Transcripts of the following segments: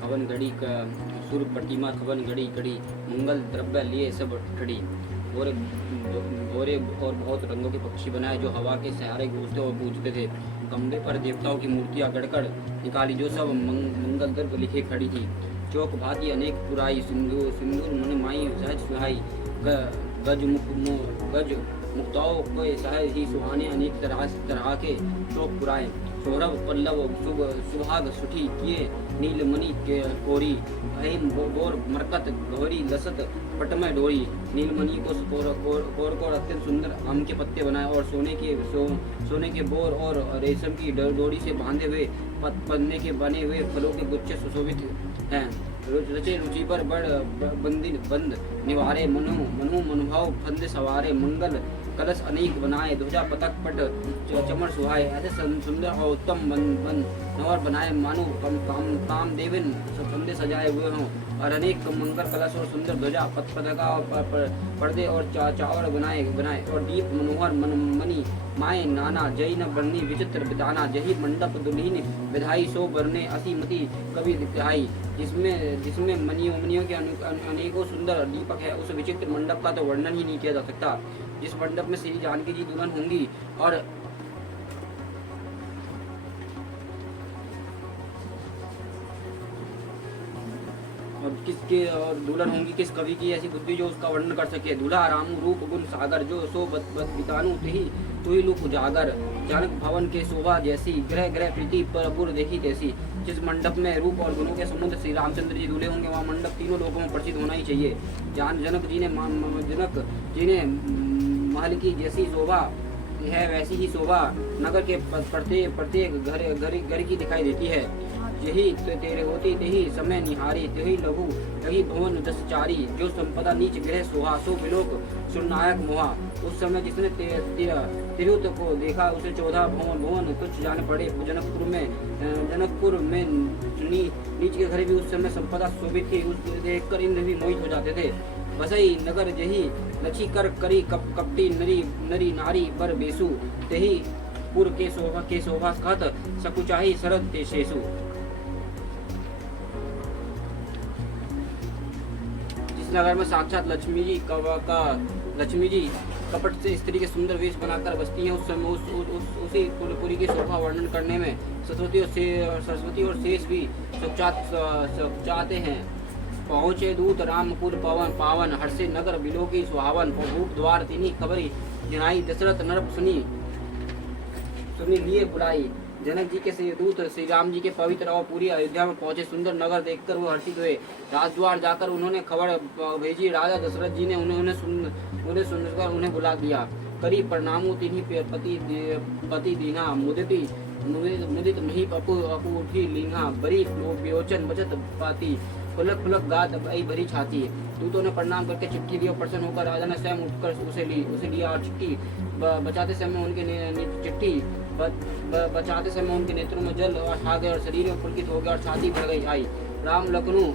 खवन घड़ी का सूर्य प्रतिमा खवन घड़ी कड़ी मंगल द्रव्य लिए सब ठड़ी गोरे गोरे और बहुत रंगों के पक्षी बनाए जो हवा के सहारे गूंजते और पूजते थे। खंभे पर देवताओं की मूर्तियां गढ़कर निकाली जो सब मंगल द्रव्य लिखे खड़ी थी। चौक भाती अनेक पुराई सिंदूर सिंदूर मन माई सहज सुहाई गज मुक्ताओं के सहज ही सुहाने अनेक तरह के चौक पुराए। सौरभ पल्लव सुहाग सुठी किए नीलमणि के कोरी अहिम बोर मरकत गौरी लसत पटमय डोरी। नीलमणि को कोर अत्यंत सुंदर आम के पत्ते बनाए और सोने के बोर और रेशम की डोरी से बांधे हुए पन्ने के बने हुए फलों के गुच्छे सुशोभित हैं। रचे रुचि पर बंद निवारे मनुभाव फंद सवारे मंगल कलश अनेक बनाए ध्वजा पतक पट चमर सुहाए। ऐसे सुंदर और उत्तम बन नवर बनाए मानो काम देविन फंदे सजाए हुए हों और अनेक मंगल कलश और सुंदर ध्वजा पताका और पर्दे और चावड़ बनाए और दीप मनोहर मणि माए नाना जय न बरनी विचित्र बिताना जही मंडप दुल्हीन विधाई सो बरने अतिमति कवि दिखाई। जिसमें मनियों के अनेकों सुंदर दीपक है उस विचित्र मंडप का तो वर्णन ही नहीं किया जा सकता। जिस मंडप में श्री जानकी जी दुल्हन होंगी और किसके और दुल्हन होंगी किस कवि की ऐसी बुद्धि जो उसका वर्णन कर सके। दूल्हा रामू रूप गुण सागर जो सो बितानु तुही लुक उजागर। जनक भवन के शोभा जैसी ग्रह ग्रह प्रीति पर देखी तैसी। जिस मंडप में रूप और गुणों के समुद्र श्री रामचंद्र जी दूल्हे होंगे वहाँ मंडप तीनों लोगों में प्रसिद्ध होना ही चाहिए। जनक जी ने महल की जैसी शोभा है वैसी ही शोभा नगर के प्रत्येक घर की दिखाई देती है। यही तेरे होती तेही समय निहारी तेही लघु लगी भवन दसचारी। जो संपदा नीच ग्रह सोहा सो विलोक सुरनायक मोहा। उस समय जिसने तिरुत को देखा उसे 14 भवन कुछ जान पड़े। जनकपुर में नीच के घर भी उस समय संपदा शोभित थी। उस देखकर इंद्र भी मोहित हो जाते थे। बसई नगर जही लची कर करी कपटी नरी नारी पर बेसु तेही पुर के शोभा कहत सकुचाही शरद ते शेषु। नगर में साक्षात लक्ष्मी जी कपट से स्त्री के सुंदर वेश बनाकर बसती हैं। उस समय उसी पुरी की शोभा वर्णन करने में सरस्वती और शेष भी चाहते हैं। पहुँचे दूत रामपुर पावन हर्षे नगर बिलो की सुहावन। भूप द्वार तिनी खबरी जनाई दशरथ नरप सुनी लिए बुलाई। जनक जी के दूत श्री राम जी के पवित्र और पूरी अयोध्या में पहुंचे। सुंदर नगर देखकर वो हर्षित हुए। राजद्वार जाकर उन्होंने खबर भेजी। राजा दशरथ जी ने उन्हें सुनकर उन्हें बुला दिया। करी प्रणामु तिन्ही पति दीना मुदित मही अपूठी लीना बरी वियोचन बचत पाती फुलक गात भरी छाती। दूतों ने प्रणाम करके चिट्ठी दी और प्रसन्न होकर राजा ने स्वयं उठकर उसे लिया और चिट्ठी बचाते समय उनके नेत्रों में जल आ गए और शरीर में पुलकित हो गया और छाती भर गई आई। राम लखनऊ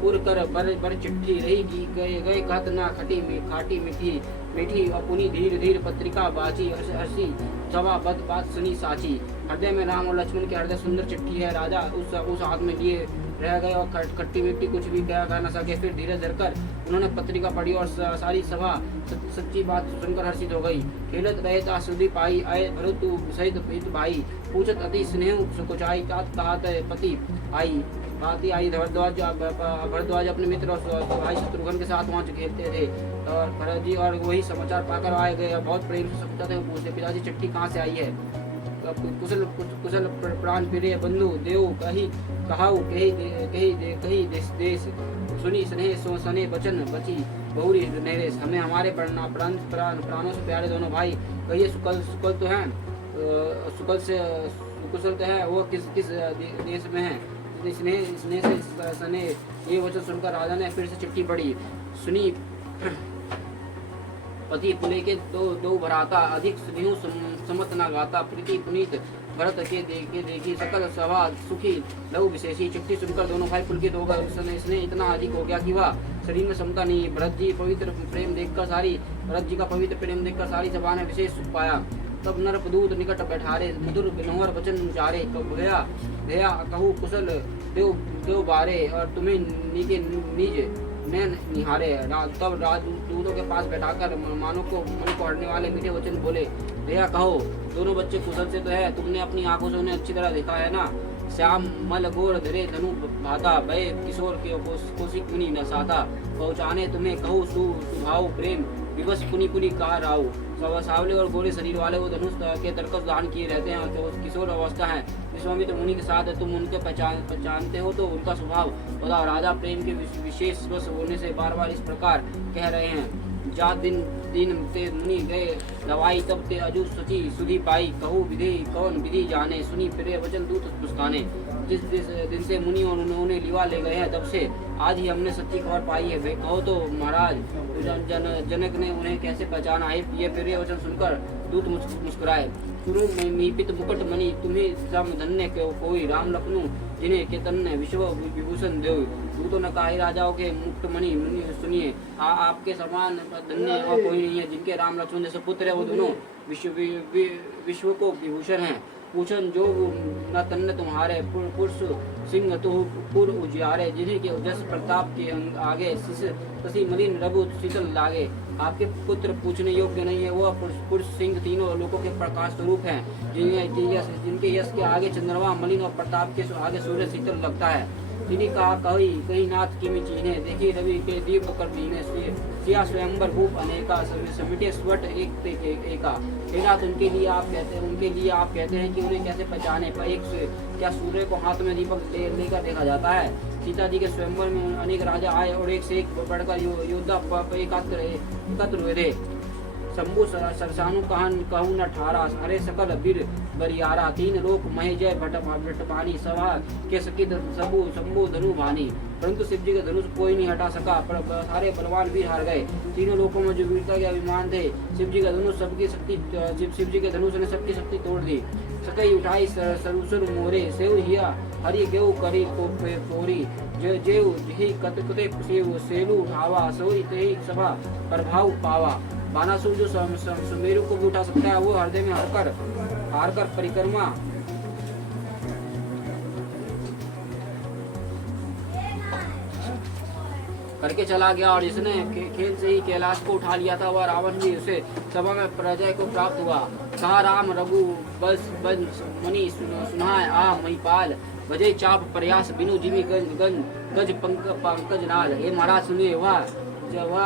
पुर कर बर चिट्ठी रही गए कहत ना खाटी मीठी अपनी धीर पत्रिका बाची हसी सवा बात सुनी साची। हृदय में राम और लक्ष्मण के हृदय सुंदर चिट्ठी है। राजा उस हाथ में लिए रह गए और खट्टी मीठी कुछ भी कह न सके। फिर धीरे धरकर उन्होंने पत्रिका पढ़ी और सारी सभा सच्ची बात सुनकर हर्षित हो गई। खेलत रहे ता सुधी पाई आए भरतु सहित हित भाई पूछत अति स्नेह सुकुचाई तात पति आई। बाती आई भरद्वाज अपने मित्र और भाई शत्रुघ्न के साथ वहाँ खेलते थे और भरत जी और वही समाचार पाकर आए गए। बहुत प्रेम से सकता थे। वो पूछते पिताजी चिट्ठी कहाँ से आई है। कुशल प्राण प्रिय बंधु देव कही देश सुनी स्नेह सो सने बचन बची बहुरी नहरेश। हमें हमारे प्राणों से प्यारे दोनों भाई कहिए सुकल तो हैं कुशल तो है वो किस देश में है। स्नेह से सने ये वचन सुनकर राजा ने फिर से चिट्ठी पढ़ी। सुनी पति पुले के दो भराता अधिक स्नेह समत न गाता प्रीति पुनीत भरत के देखी सकल सभा सुखी लहु विशेषी। चिट्ठी सुनकर दोनों भाई पुलकित हो गए। स्नेह इतना अधिक हो गया कि वह शरीर में क्षमता नहीं। भरत जी का पवित्र प्रेम देखकर सारी सभा ने विशेष सुख पाया। तब नरपदूत निकट बैठारे, मधुर विनोहर वचन उचारे। भया भया कहू कुशल देव देव बारे, और तुम्हें नीके निज नैन निहारे। तब राजदूतों के पास बैठाकर मन को हरने वाले मीठे वचन बोले। भैया कहो, दोनों बच्चे कुशल से तो है, तुमने अपनी आंखों से उन्हें अच्छी तरह देखा है ना? श्याम मल गोर धरे धनु भाता, भय किशोर के कौशिक मुनि न साता। पहुँचाने तुम्हें कहूँ सुभाव प्रेम, विवश पुनि पुनि कहा राहु। सावले और गोरे शरीर वाले वो धनुष के तरकस दान किए रहते हैं, और किशोर अवस्था है। विश्वामित्र मुनि के साथ तुम उनके पहचानते हो तो उनका स्वभाव बताओ। राजा प्रेम के विशेष वश होने से बार बार इस प्रकार कह रहे हैं। जा दिन दिन ते मुनि गए दवाई, तब ते अजू सची सुधी पाई। कहू विधि कौन विधि जाने, सुनी प्रिय वचन दूत मुस्काने। जिस दिन से मुनि और उन्होंने लिवा ले गए हैं, तब से आज ही हमने सच्ची खबर पाई है। वे कहो तो महाराज, जनक ने उन्हें कैसे पहचाना है? ये प्रिय वचन सुनकर दूत मुस्कुराए। मीपित मुकुट मणि तुम्हें सम धन्य कोई, राम लखनऊ जिन्हें केतन विश्व विभूषण देव। दूतों ने कहा, राजाओं के मुकुट मणि सुनिए, आपके समान धन्य और कोई नहीं है। जिनके राम लक्ष्मण जैसे पुत्र है, वो दोनों विश्व को विभूषण है। पूछन जो न तन्न तुम्हारे, पुरुष सिंह तो पुर उजियारे। जिन्हें के जस प्रताप के आगे, शशि मलिन रघु शीतल लागे। आपके पुत्र पूछने योग्य नहीं है, वह पुरुष सिंह तीनों लोगों के प्रकाश स्वरूप हैं। जिनके यश के आगे चंद्रमा मलिन और प्रताप के आगे सूर्य शीतल लगता है। जिन्हें कहा कहीं नाथ की चीने, देखी रवि के दीप कर दीने। सिया स्वयंवर भूप अनेका, समिटे स्वट एका। हे नाथ, उनके लिए आप कहते हैं कि उन्हें कैसे पहचाने? पर एक क्या सूर्य को हाथ में दीपक लेकर देखा जाता है? सीता जी के स्वयंवर में अनेक राजा आए और एक से एक बढ़कर योद्धा एकत्र हुए थे। शंभु सरसानु कहूँ न ठारा, हरे सकल बीर बरियारा। तीन लोक महे जय भटपानी, सभा के सकित शंभु धनु भानी। परंतु शिव जी के धनुष कोई नहीं हटा सका, पर सारे बलवान वीर हार गए। तीनों लोकों में जो वीरता के अभिमान थे, शिव जी का धनुष शिव जी के धनुष ने सबकी शक्ति तोड़ दी। सकई उठाई सरुसुर मोरे, सेव हिया हरि गेऊ करी पोरी। जेऊ ही कतकते सेलू उठावा, सोई तेही सभा प्रभाव पावा। बानासुर जो सुमेरु को भी उठा सकता है, वो हृदय में हार कर परिक्रमा करके चला गया। और जिसने खेल से ही कैलाश को उठा लिया था, वह रावण भी उसे सभा में पराजय को प्राप्त हुआ। कहा राम रघु बस मणि सुनाए आ महिपाल, बजे चाप प्रयास बिनु जिमी गज पंकज नाल। हे महाराज सुनिए, वह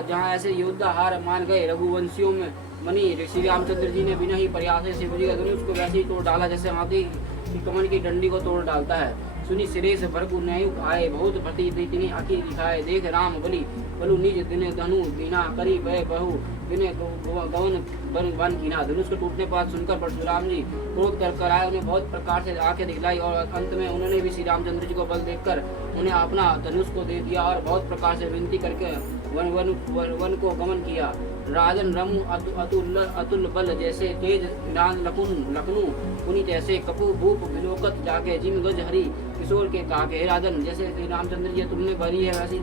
जहाँ ऐसे योद्धा हार मान गए, रघुवंशियों में मणि श्री रामचंद्र जी ने बिना ही प्रयास से शिव जी का धनुष को वैसे ही तोड़ डाला जैसे हाथी की कमर की डंडी को तोड़ डालता है। सुनी सिरे से भरपू नयुक आए, बहुत भती तिनी आखी दिखाए। देख राम बलु निज दिने धनु दीना, करी भय बहु दिने गवन वन कीना। धनुष को टूटने पर सुनकर परशुराम जी क्रोध कर आए, उन्हें बहुत प्रकार से आंखें दिखलाई, और अंत में उन्होंने भी श्री रामचंद्र जी को बल देखकर उन्हें अपना धनुष को दे दिया, और बहुत प्रकार से विनती करके वन को गमन किया। राजन रमु अतुल बल जैसे, तेज लखनऊ पुनित ऐसे। कपू भूप विलोकत जाके, जिन गज हरि किशोर के काके। हे राजन, जैसे श्री रामचंद्र जी तुमने भरी है, वैसी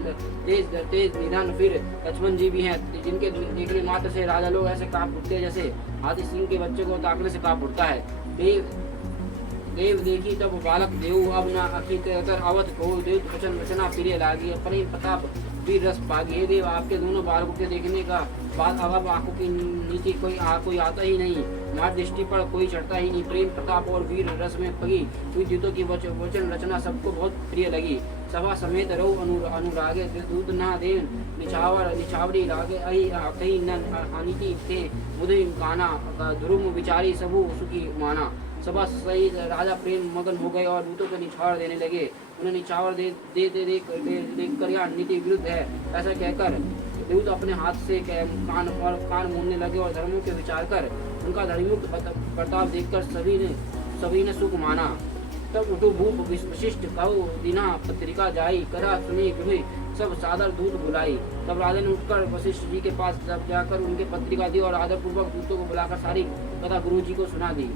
तेज निधन फिर लक्ष्मण जी भी हैं, जिनके देखने मात्र से राजा लोग ऐसे कांप उठते जैसे हाथी सिंह के बच्चे को ताकने से कांप उठता है। देव देखी तब बालक देव, अब न अखित अवत को देव वचन रचना प्रिय लागी। अपने प्रताप वीर रस पागी। हे देव, आपके दोनों बालकों के देखने का बाद अब आंखों के नीचे कोई आता ही नहीं, मार दृष्टि पर कोई चढ़ता ही नहीं। प्रेम प्रताप और वीर रस में पगी हुई दूतों की वचन रचना सबको बहुत प्रिय लगी। सभा समेत रहो अनुरागे, दूत ना देव निछावरी लागे। कहीं न अनिति थे मुदे काना, ध्रुव विचारी सबू सुखी माना। सभा सही राजा प्रेम मगन हो गए और दूतों को निछावर देने लगे। उन्हें निछावर देख कर यह नीति विरुद्ध है ऐसा कहकर दूत अपने हाथ से कान मूंदने लगे, और धर्मों के विचार कर उनका धर्मयुक्त प्रताप देखकर सभी ने सुख माना। तब उठो भूप विशिष्ट कहो दीना, पत्रिका जाई करा सुनी गृह सब सादर दूत बुलाई। तब राजा ने उठकर वशिष्ठ जी के पास जाकर उनके पत्रिका दी और आदर पूर्वक दूतों को बुलाकर सारी कथा गुरु जी को सुना दी।